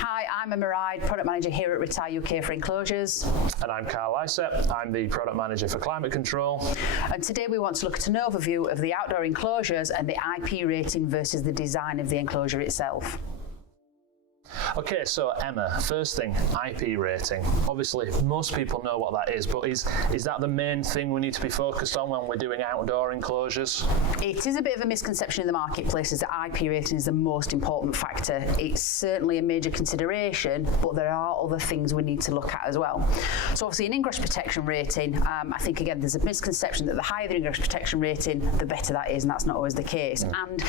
Hi, I'm Emma Ride, Product Manager here at Retire UK for Enclosures. And I'm Karl Lycett. I'm the Product Manager for Climate Control. And today we want to look at an overview of the outdoor enclosures and the IP rating versus the design of the enclosure itself. Okay, so Emma, first thing, IP rating. Obviously, most people know what that is, but is that the main thing we need to be focused on when we're doing outdoor enclosures? It is a bit of a misconception in the marketplace is that IP rating is the most important factor. It's certainly a major consideration, but there are other things we need to look at as well. So obviously an ingress protection rating, I think again there's a misconception that the higher the ingress protection rating, the better that is, and that's not always the case. And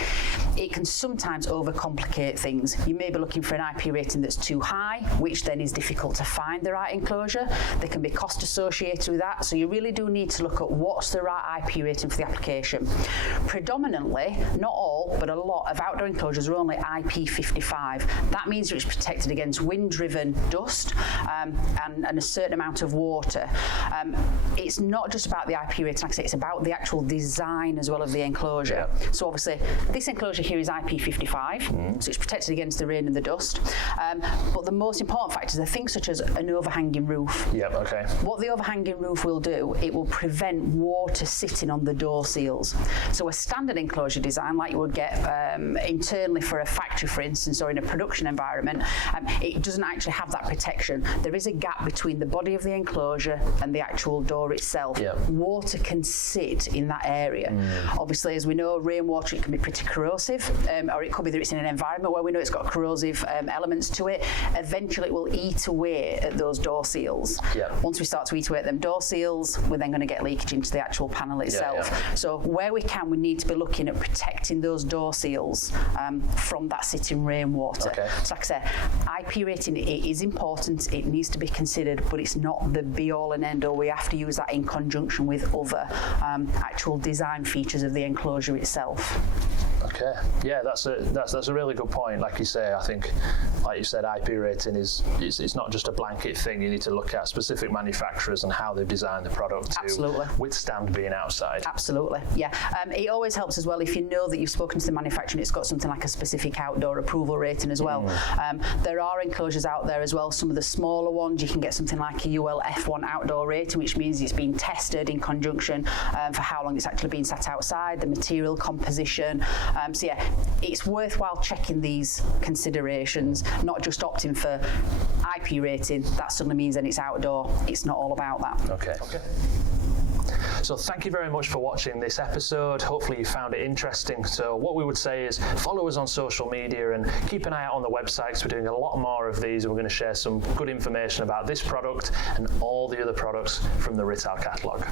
it can sometimes overcomplicate things. You may be looking for an IP rating that's too high, which then is difficult to find the right enclosure. There can be cost associated with that, so you really do need to look at what's the right IP rating for the application. Predominantly, not all, but a lot of outdoor enclosures are only IP55. That means it's protected against wind-driven dust and a certain amount of water. It's not just about the IP rating, like I say, it's about the actual design as well of the enclosure. So obviously, this enclosure here is IP55, so it's protected against the rain and the dust. But the most important factors are things such as an overhanging roof. What the overhanging roof will do, it will prevent water sitting on the door seals. So a standard enclosure design, like you would get internally for a factory, for instance, or in a production environment, it doesn't actually have that protection. There is a gap between the body of the enclosure and the actual door itself. Water can sit in that area. Obviously, as we know, rainwater, it can be pretty corrosive, or it could be that it's in an environment where we know it's got corrosive elements to it. Eventually it will eat away at those door seals. Once we start to eat away at them door seals, we're then going to get leakage into the actual panel itself. So where we can, we need to be looking at protecting those door seals from that sitting rainwater. So like I say, IP rating, it is important, it needs to be considered, but it's not the be all and end all. We have to use that in conjunction with other actual design features of the enclosure itself. Okay, yeah, that's a really good point. Like you say, I think, like you said, IP rating it's not just a blanket thing. You need to look at specific manufacturers and how they've designed the product to withstand being outside. Absolutely, yeah. It always helps as well if you know that you've spoken to the manufacturer and it's got something like a specific outdoor approval rating as well. There are enclosures out there as well. Some of the smaller ones, you can get something like a UL F1 outdoor rating, which means it's been tested in conjunction for how long it's actually been sat outside, the material composition. So yeah, it's worthwhile checking these considerations, not just opting for IP rating. That suddenly means then it's outdoor. It's not all about that. Okay. So thank you very much for watching this episode. Hopefully you found it interesting. So what we would say is follow us on social media and keep an eye out on the website because we're doing a lot more of these and we're going to share some good information about this product and all the other products from the Rittal catalogue.